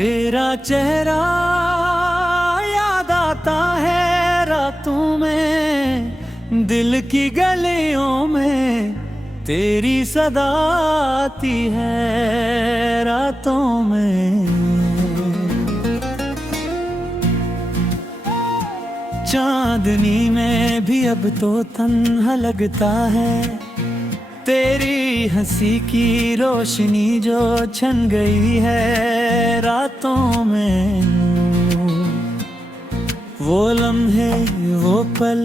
तेरा चेहरा याद आता है रातों में, दिल की गलियों में तेरी सदा आती है रातों में। चांदनी में भी अब तो तन्हा लगता है, तेरी हंसी की रोशनी जो छन गई है रातों में। वो लम्हे, वो पल,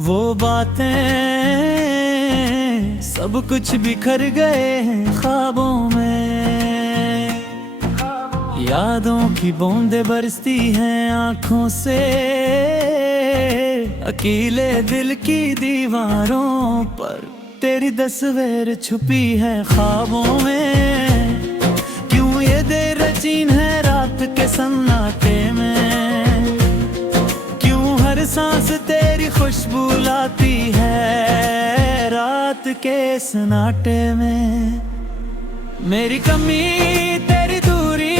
वो बातें सब कुछ बिखर गए हैं ख्वाबों में। यादों की बूंदें बरसती हैं आँखों से, अकेले दिल की दीवारों पर तेरी तस्वीर छुपी है ख्वाबों में। क्यों ये देर रचीन है रात के सन्नाटे में, क्यों हर सांस तेरी खुशबू लाती है रात के सन्नाटे में। मेरी कमी तेरी दूरी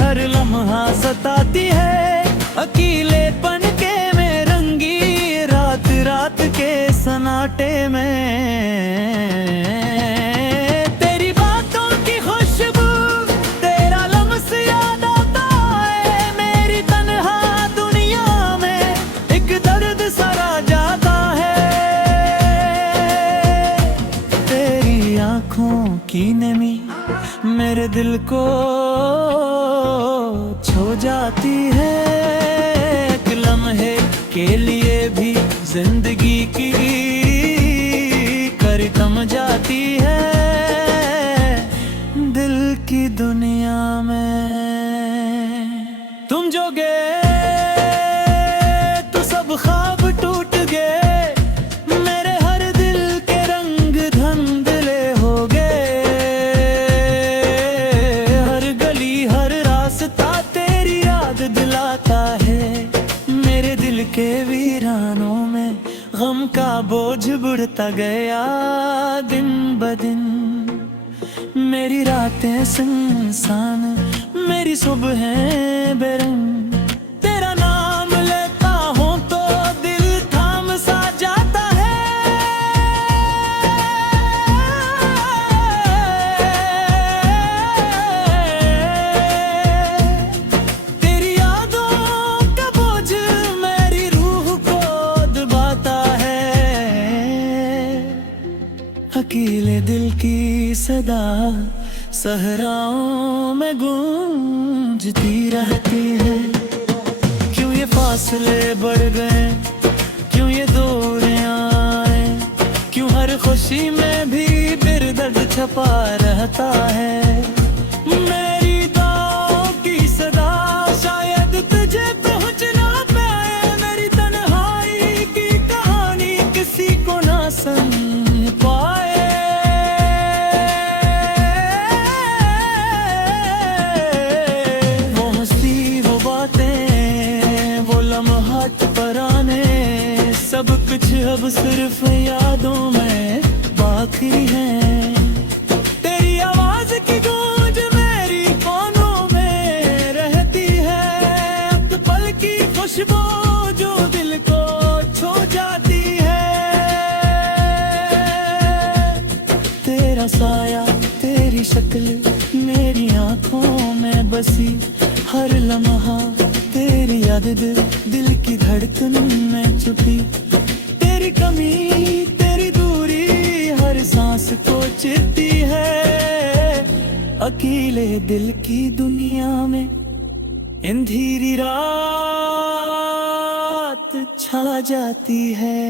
हर लम्हा सताती है, अकेलेपन के में रंगी रात रात के सन्नाटे में। तेरी बातों की खुशबू, तेरा लम्स याद आता है, मेरी तन्हा दुनिया में एक दर्द सरा जाता है। तेरी आँखों की नमी मेरे दिल को छू जाती है, एक लम्हे के लिए भी जिंदगी की कर थम जाती है दिल की दुनिया में। तुम जो गए तो सब ख्वाब टूट गए, मेरे हर दिल के रंग धुंधले हो गए। हर गली हर रास्ता तेरी याद दिलाता है, मेरे दिल के वीरानों में गम का बोझ बढ़ता गया दिन ब दिन। मेरी रातें सुनसान, मेरी सुबहें बेरंग, तेरा नाम लेता हूँ तो दिल थाम सा जाता है। तेरी यादों का बोझ मेरी रूह को दबाता है, अकेले दिल की सदा सहराओं में गूंजती रहती है। क्यों ये फासले बढ़ गए, क्यों ये दूरियां आए, क्यों हर खुशी में भी फिर दर्द छपा रहता है। मेरी दुआओं की सदा शायद तुझे पहुंच ना पाए, मेरी तन्हाई की कहानी किसी को ना सुन पाए। वो हंसी, वो बातें, वो लम्हात पराने, सब कुछ अब सिर्फ यादों में बाकी है। तेरी आवाज की गूंज मेरी कानों में रहती है, अब पल की खुशबू जो दिल को छू जाती है। तेरा साया, तेरी शक्ल मेरी आंखों में बसी, हर लम्हा तेरी याद दिल की धड़कन में छुपी। तेरी कमी, तेरी दूरी हर सांस को चिरती है, अकेले दिल की दुनिया में अंधेरी रात छा जाती है।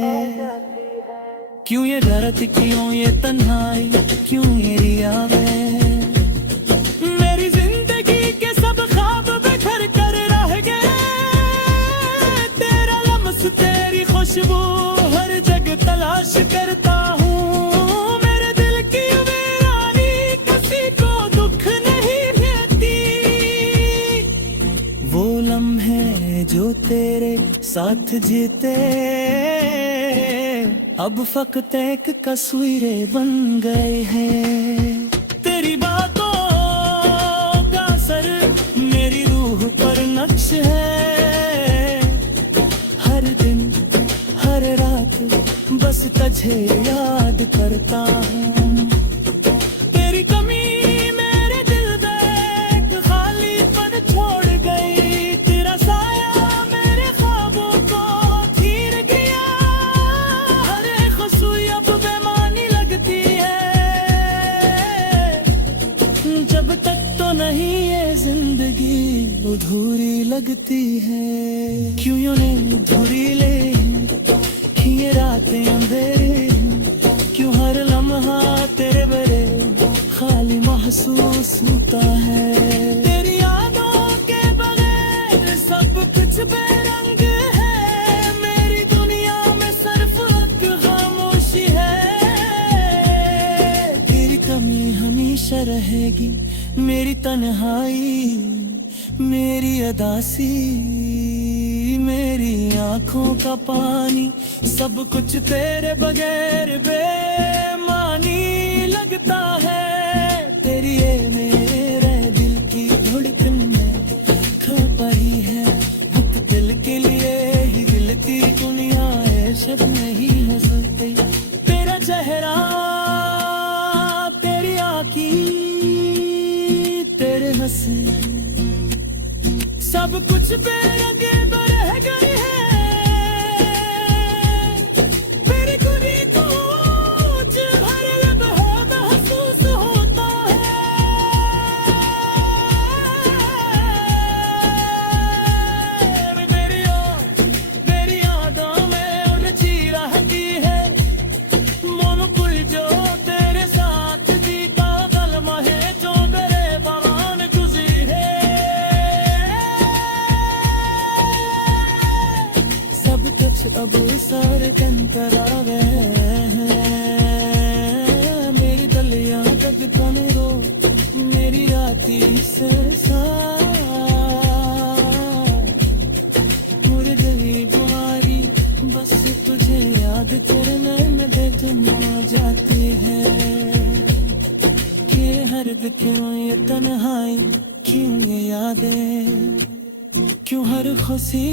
क्यों ये दर्द, क्यों ये तन्हाई, क्यों ये रियावें, मेरी जिंदगी के सब ख्वाब बिखर कर रह गए। तेरा लम्स, तेरी खुशबू हर जगह तलाश करता हूँ, मेरे दिल की वीरानी किसी को दुख नहीं देती। वो लम्हे जो तेरे साथ जीते अब फकत एक तस्वीरें बन गए हैं। तेरी बातों का असर मेरी हर दिन हर रात बस तुझे याद करता हूँ। तेरी कमी मेरे दिल में एक खालीपन छोड़ गई, तेरा साया मेरे ख्वाबों को चीर गया। हर एक सुई अब बेमानी लगती है, जब तक तो नहीं ये जिंदगी अधूरी लगती है। क्यों यूं नहीं धुरी ले ये रातें अंधेरे, क्यों हर लम्हा तेरे बरे खाली महसूस होता है। तेरी यादों के बगैर सब कुछ बेरंग है, मेरी दुनिया में सिर्फ एक खामोशी है। तेरी कमी हमेशा रहेगी, मेरी तन्हाई, मेरी अदासी, मेरी आंखों का पानी, सब कुछ तेरे बगैर बेमानी लगता है। तेरी ये मेरे दिल की धड़कन में खो पाई है, एक दिल के लिए ही दिल की दुनिया है, शब नहीं हो सकती। तेरा चेहरा, तेरी आँखें, तेरे हंसे, सब कुछ बेरंग रह गई है। मेरी खुदी तुझ हर लम्हा महसूस होता है। मेरी यादों में उलझी रहती है, मुमकिन जो तेरे साथ जीता गलमा है, जो मेरे बवान गुज़री है। सब कुछ अब सारे कंतरा गए हैं, मेरी गलियां तक बन रो, मेरी राती से पूरी गई बुआरी, बस तुझे याद करने में बेचैन जाती है। कि हर क्यों ये तन्हाई, क्यों ये यादें, क्यों हर खुशी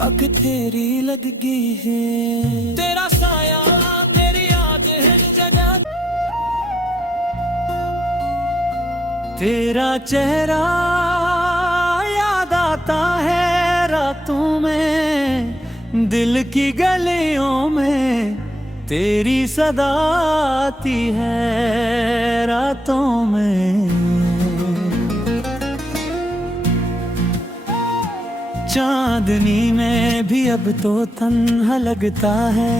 अख तेरी लग गई है। तेरा साया मेरी याद है जगह, तेरा चेहरा याद आता है रातों में, दिल की गलियों में तेरी सदा आती है रातों में। चांदनी में भी अब तो तन्हा लगता है,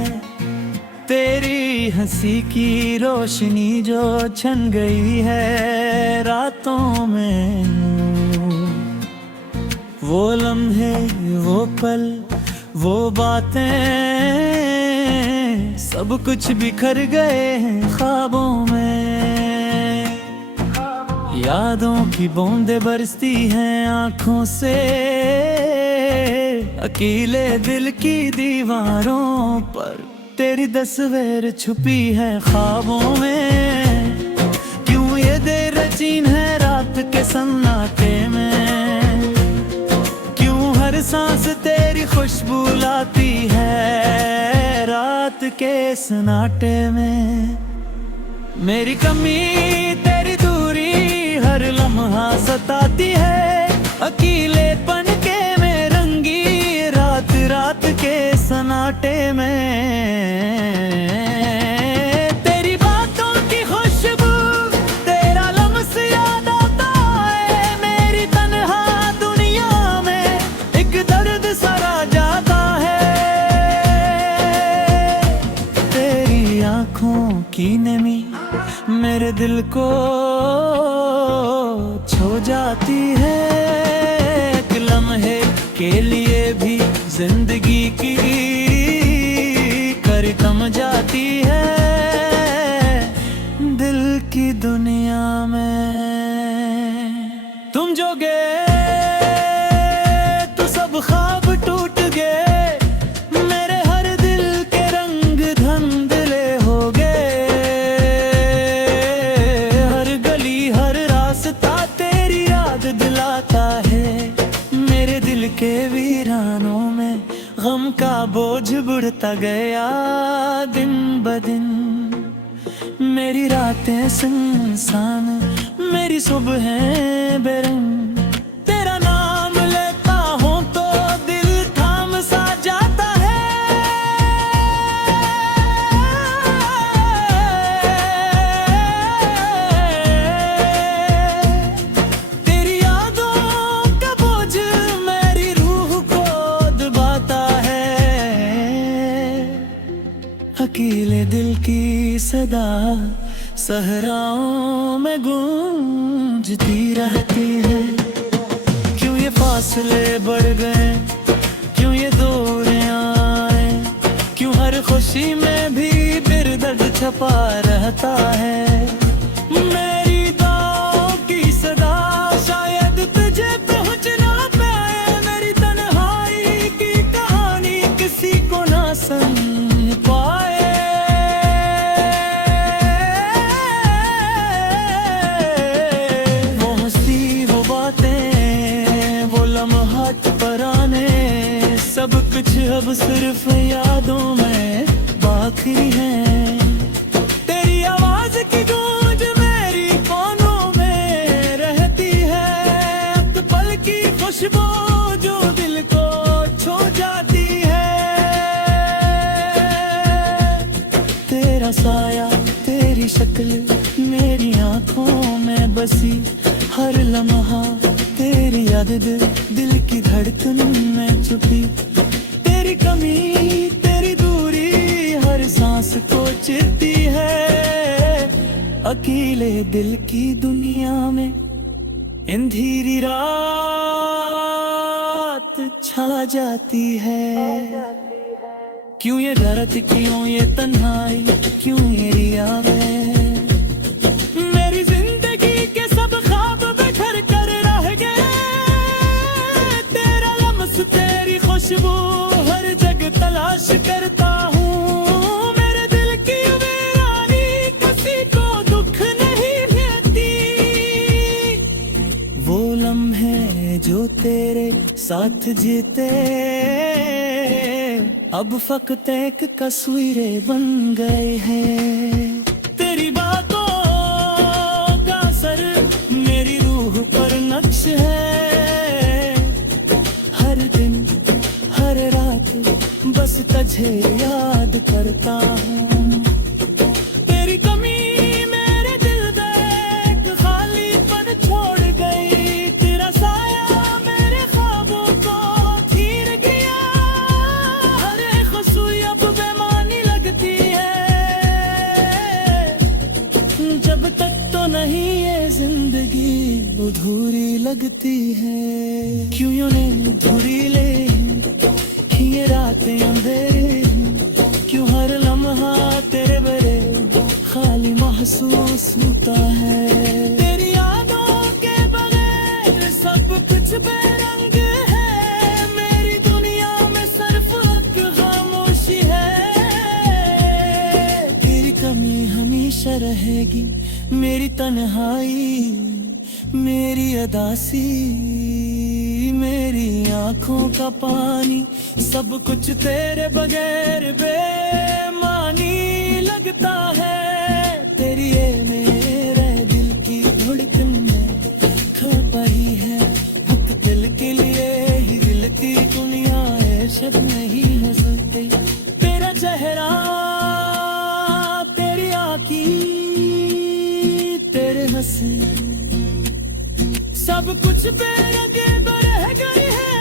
तेरी हंसी की रोशनी जो छन गई है रातों में। वो लम्हे, वो पल, वो बातें, सब कुछ बिखर गए हैं ख्वाबों में। यादों की बूंदें बरसती हैं आंखों से, अकेले दिल की दीवारों पर तेरी तस्वीर छुपी है ख्वाबों में। क्यों ये देर रचीन है रात के सन्नाटे में, क्यों हर सांस तेरी खुशबू लाती है रात के सन्नाटे में। मेरी कमी, तेरी दूरी, हर लम्हा सताती है, अकेलेपन के में रंगी रात रात के सन्नाटे में। तेरी बातों की खुशबू, तेरा लम्स याद आता है, मेरी तन्हा दुनिया में एक दर्द सरा जाता है। तेरी आंखों की नमी मेरे दिल को छू जाती है, एक लम्हे के लिए भी जिंदगी की कर थम जाती है दिल की दुनिया में। तुम जो गए तो सब ख्वाब टूट गए, मेरे हर दिल के रंग धुंधले हो गए। हर गली हर राह गम का बोझ बढ़ता गया दिन ब दिन। मेरी रातें सुनसान, मेरी सुबहें बेरंग। तेरा नाम लेता हूँ तो दिल थाम सा जाता है। तेरी यादों का बोझ मेरी रूह को दबाता है। अकेले दिल की सदा सहराओं में गूंजती रहती है। क्यों ये फासले बढ़ गए, क्यों ये दूरियां आए, क्यों हर खुशी में भी फिर दर्द छपा रहता है। मेरी दुआओं की सदा शायद तुझे पहुंच ना पाए। मेरी तन्हाई की कहानी किसी को ना समझ पाए। सब कुछ अब सिर्फ यादों में बाकी है। तेरी आवाज की गूंज मेरी कानों में रहती है। अब पल की खुशबू जो दिल को छू जाती है। तेरा साया, तेरी शक्ल मेरी आंखों में बसी। हर लम्हा तेरी याद दिल की धड़कन में छुपी। तेरी कमी, तेरी दूरी हर सांस को चिरती है। अकेले दिल की दुनिया में अंधेरी रात छा जाती है। क्यों ये दर्द, क्यों ये तन्हाई, क्यों ये रियावें। मेरी जिंदगी के सब ख्वाब बिखर कर रह गए। तेरा लम्स, तेरी खुशबू हर जगह तलाश करता हूँ। मेरे दिल की वीरानी किसी को दुख नहीं देती। वो लम्हे जो तेरे साथ जीते अब फकत एक तस्वीरें बन गए हैं। तेरी बातों का असर मेरी रूह पर नक्श है। हर दिन हर रात बस तुझे याद करता हूँ। तेरी कमी मेरे दिल में एक खालीपन छोड़ गई। तेरा साया मेरे ख्वाबों को चीर गया। हर एक खुशी अब बेमानी लगती है। जब तक तो नहीं ये जिंदगी अधूरी लगती है। क्यों यूं अधूरी ले ये रातें अंधेरे, क्यों हर लम्हा तेरे बरे खाली महसूस होता है। तेरी यादों के बगैर सब कुछ बेरंग है। मेरी दुनिया में सिर्फ एक खामोशी है। तेरी कमी हमेशा रहेगी, मेरी तन्हाई, मेरी अदासी, मेरी आंखों का पानी। सब कुछ तेरे बगैर बेमानी लगता है। तेरी ये मेरे दिल की धड़कन में खो पाई है। भूख दिल के लिए ही दिल की दुनिया है। शब नहीं हो सकती तेरा चेहरा, तेरी आँखें, तेरे हंसे, सब कुछ बेरंग रह गई है।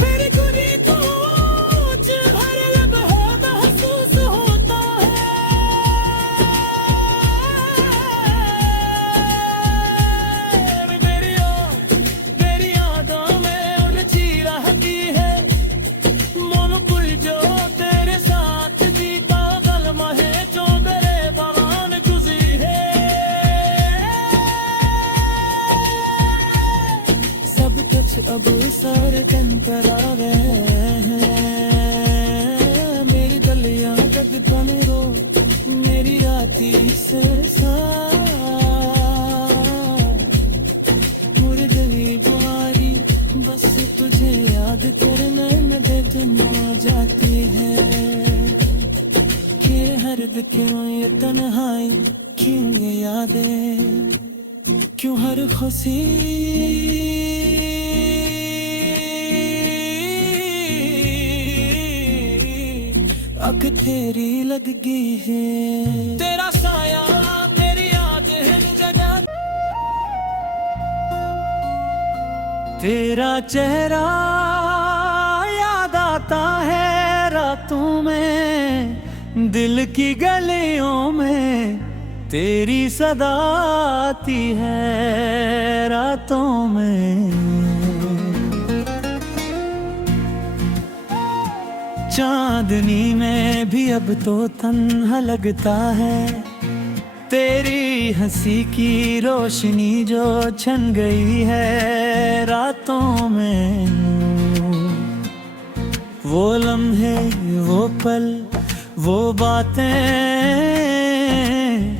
मेरी खुदी कुछ हर लम्हा महसूस होता है। मेरी यादों में उलझी रहती है। मन कुल जो तेरे साथ जीता गलमा है जो मेरे दौरान गुजरी है। क्यों हर खुशी आँख तेरी लग गई है। तेरा साया मेरी याद है जगह, तेरा चेहरा याद आता है रातों में, दिल की गलियों में तेरी सदा आती है रातों में। चांदनी में भी अब तो तन्हा लगता है, तेरी हंसी की रोशनी जो छन गई है रातों में। वो लम्हे, वो पल, वो बातें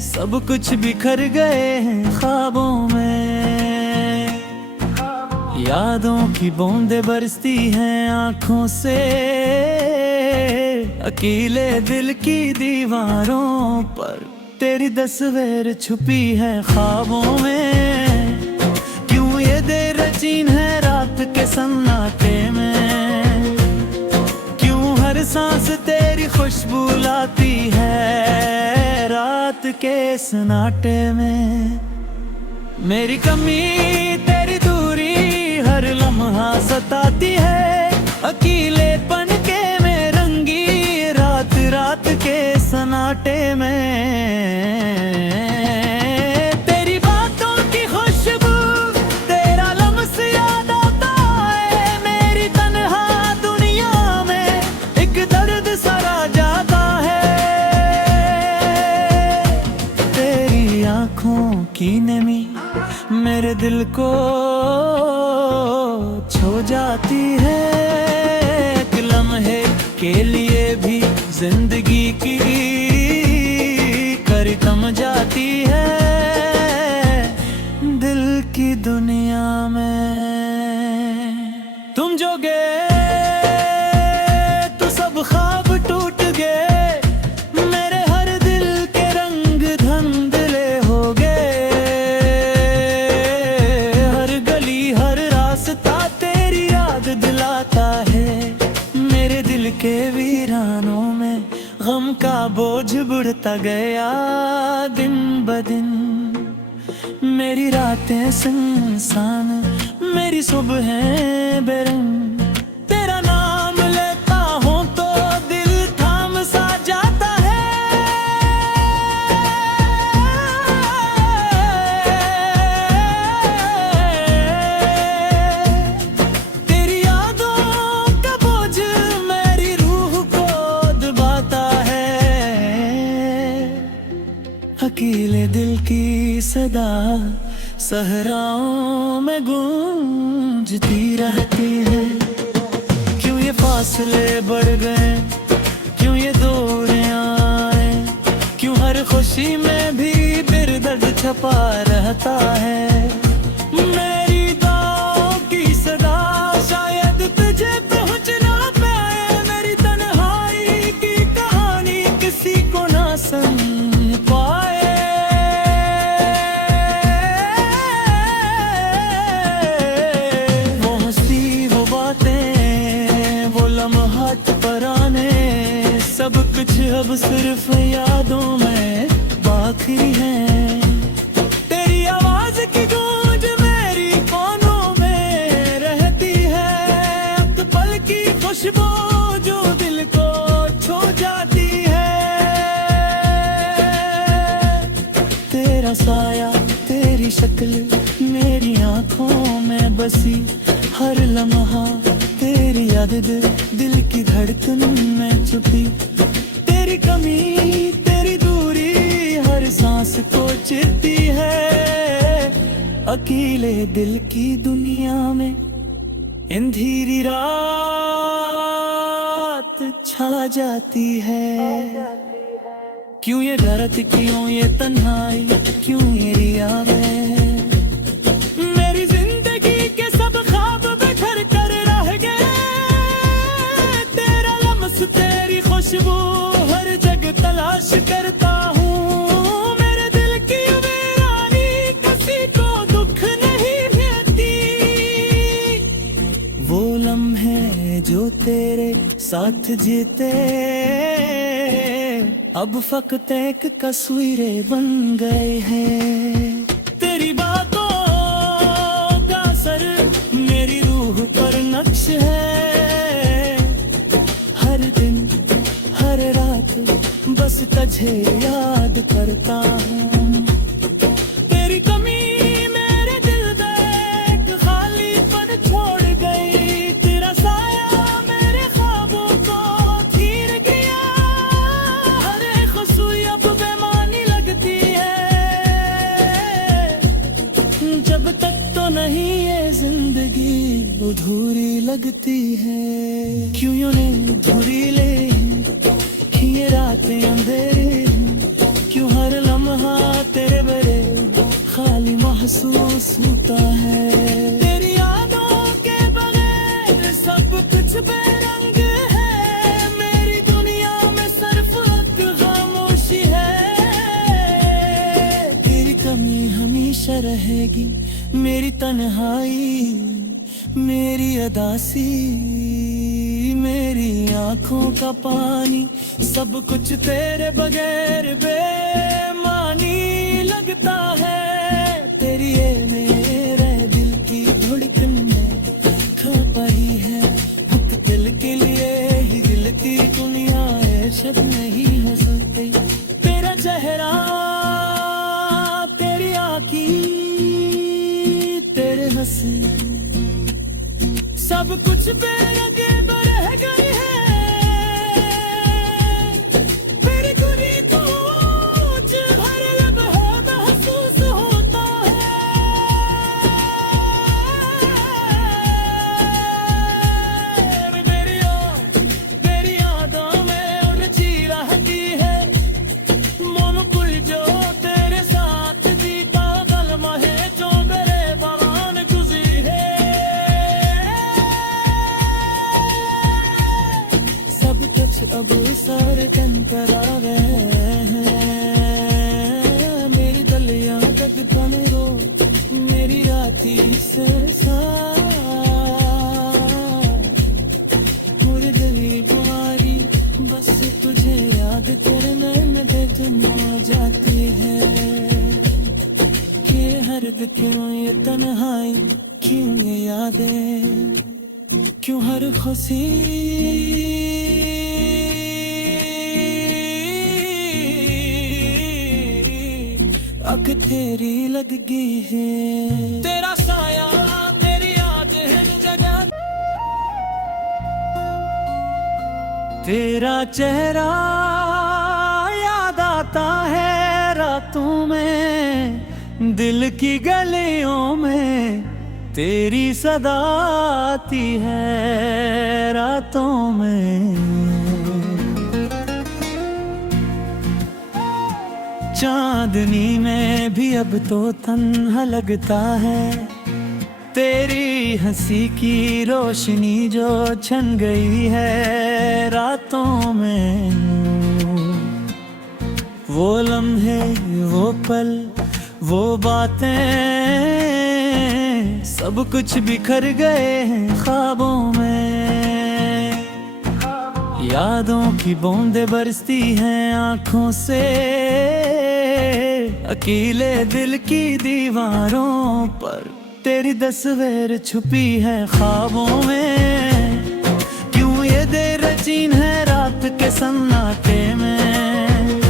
सब कुछ बिखर गए हैं ख्वाबों में। यादों की बूंदें बरसती हैं आँखों से, अकेले दिल की दीवारों पर तेरी तस्वीर छुपी है ख्वाबों में। क्यों ये देर रचीन है रात के सन्नाटे में, क्यों हर सांस तेरी खुशबू लाती है रात के सन्नाटे में। मेरी कमी तेरी दूरी हर लम्हा सताती है, अकेलेपन के में रंगी रात रात के सन्नाटे में। तेरी बातों की खुशबू तेरा लम्स याद आता है, मेरी तन्हा दुनिया में एक दर्द सरा जाता है। तेरी आँखों की नमी मेरे दिल को छू जाती है, एक लम्हे के लिए भी जिंदगी की कर थम जाती है दिल की दुनिया में। तुम जो गए तो सब ख्वाब टूट गए, मेरे हर दिल के रंग धुंधले हो गए। हर गली हर रास्ता तेरी याद दिलाता है, मेरे दिल के वीरानों में गम का बोझ बढ़ता गया दिन ब दिन। मेरी रातें सुनसान, मेरी सुबहें बेरंग, तेरा नाम लेता हूँ तो दिल थाम सा जाता है। तेरी यादों का बोझ मेरी रूह को दबाता है, अकेले दिल की सदा सहराओं में गूंजती रहती है। क्यों ये फासले बढ़ गए, क्यों ये दूरें आए, क्यों हर खुशी में भी दर्द छपा रहता है। मेरी दुआओं की सदा शायद तुझे पहुंच ना पाए, मेरी तन्हाई की कहानी किसी को ना समझ पाए। सब कुछ अब सिर्फ यादों में बाकी है। तेरी आवाज की गूंज मेरी कानों में रहती है, अब पल की खुशबू जो दिल को छू जाती है। तेरा साया तेरी शक्ल मेरी आंखों में बसी, हर लम्हा तेरी याद दिल की धड़कन में छुपी। तेरी कमी तेरी दूरी हर सांस को चिरती है, अकेले दिल की दुनिया में अंधेरी रात छा जाती है। क्यों ये दर्द, क्यों ये तन्हाई, क्यों ये यादें, मेरी जिंदगी के सब ख्वाब बिखर कर रह गए। तेरा लम्स तेरी खुशबू हर जगह तलाश करता हूँ, मेरे दिल की वीरानी साथ जीते, अब फकत एक तस्वीरें बन गए हैं। तेरी बातों का असर मेरी रूह पर नक्श है, हर दिन हर रात बस तुझे याद करता हूँ। तेरी कमी मेरे दिल में एक खालीपन छोड़ गई, तेरा साया मेरे ख्वाबों को चीर गया, हर एक खुशी अब बेमानी लगती है, जब तक तो नहीं ये जिंदगी अधूरी लगती है। क्यों यूं नहीं अधूरी ले ये रातें अंधेरे, क्यों हर लम्हा तेरे बरे खाली महसूस होता है। तेरी यादों के बगैर सब कुछ बेरंग है, मेरी दुनिया में सिर्फ एक खामोशी है। तेरी कमी हमेशा रहेगी, मेरी तन्हाई, मेरी अदासी, मेरी आंखों का पानी, सब कुछ तेरे बगैर बेमानी लगता है। तेरी ये मेरे दिल की धड़कन में खो पाई है, मुख्तिल के लिए ही दिल की दुनिया है, शब नहीं हो सकती। तेरा चेहरा, तेरी आँखें, तेरे हंसी, सब कुछ बेरंग रह गई है। मेरी गुरी तुझ हर लम्हा महसूस होता है, मेरी यादों में उलझी रहती है। मुमकुल जो तेरे साथ जीता गलमा है, जो मेरे दौरान गुजरी है, अब सारे तन पर आ गए हैं। मेरी दलिया तक तन रो, मेरी राती से पूरी गली बुआरी, बस तुझे याद करने में बेचैन जाती है। कि हर क्यों ये तन्हाई, क्यों ये यादें, क्यों हर खुशी आँख तेरी लग गई है। तेरा साया मेरी याद है जगह, तेरा चेहरा याद आता है रातों में, दिल की गलियों में तेरी सदा आती है रातों में। चांदनी में भी अब तो तन्हा लगता है, तेरी हंसी की रोशनी जो छन गई है रातों में। वो लम्हे, वो पल, वो बातें, सब कुछ बिखर गए हैं ख्वाबों में। यादों की बूंदें बरसती हैं आँखों से, अकेले दिल की दीवारों पर तेरी तस्वीर छुपी है ख्वाबों में। क्यों ये देर रचीन है रात के सन्नाटे में,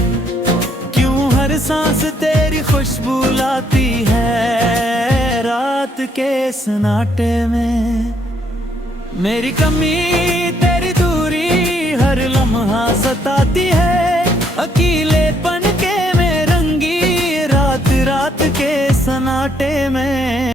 क्यों हर सांस तेरी खुशबू लाती है रात के सन्नाटे में। मेरी कमी तेरी दूरी हर लम्हा सताती है, अकेलेपन के में रंगी रात रात के सन्नाटे में।